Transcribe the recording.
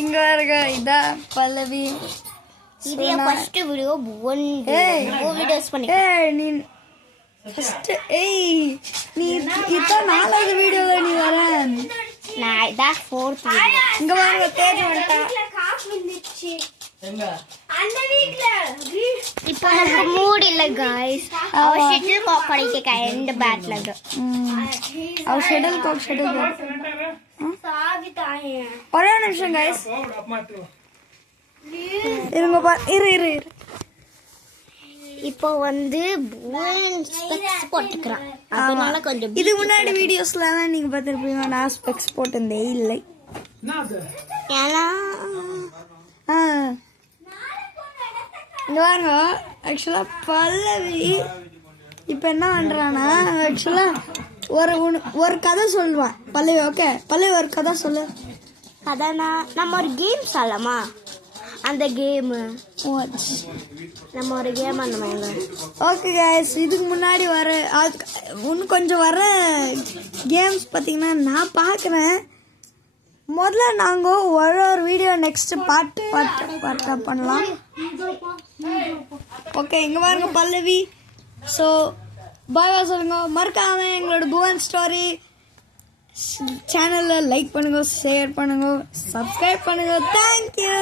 இங்க இருக்க இதான் பல்லவி. இது ஃபர்ஸ்ட் வீடியோ வீடியோஸ் பண்ணி நீ ஃபர்ஸ்ட் நீ இதான் 4வது வீடியோல நீ வர. நான் இதான் 4th வீடியோ. இங்க வாங்க தேடி வந்துட்டா. இப்போ நமக்கு மூட் இல்ல गाइस. அவ ஷட்டில் காக் படிக்க எண்ட் பேட்ல இருக்கு. அவ ஷட்டில் காக் சாவிட்டாயே. ஒரே நிமிஷம் गाइस. இருங்க இரு. இப்போ ஸ்பெக்ஸ் போட்டுக்கறேன். அதனால கொஞ்சம் இது முன்னாடி வீடியோஸ்ல நீங்க பார்த்திருப்பீங்க. நான் ஸ்பெக்ஸ் போட்டதே இல்லை. ஏனா இங்க பாருங்க. ஆக்சுவலா பல்லவி இப்ப என்ன பண்றானா, ஆக்சுவலா ஒரு கதை சொல்லுவான் பல்லவி. ஓகே பல்லவி ஒரு கதை சொல்லு. கதைனா நம்ம ஒரு கேம் சொல்லலாமா? அந்த கேம் நம்ம ஒரு கேம் பண்ணுவாங்க. ஓகே கைஸ், இதுக்கு முன்னாடி இன்னும் கொஞ்சம் வர கேம்ஸ் பார்த்தீங்கன்னா நான் பார்க்குறேன். முதல்ல நாங்கள் ஒரு வீடியோ நெக்ஸ்ட் பார்ட்டாக பண்ணலாம். ஓகே இங்கே பாருங்க பல்லவி. ஸோ பாய் சொல்லுங்க. மறக்காம எங்களோட புவன் ஸ்டோரி சேனலில் லைக் பண்ணுங்க, ஷேர் பண்ணுங்க, சப்ஸ்கிரைப் பண்ணுங்க. தேங்க்யூ.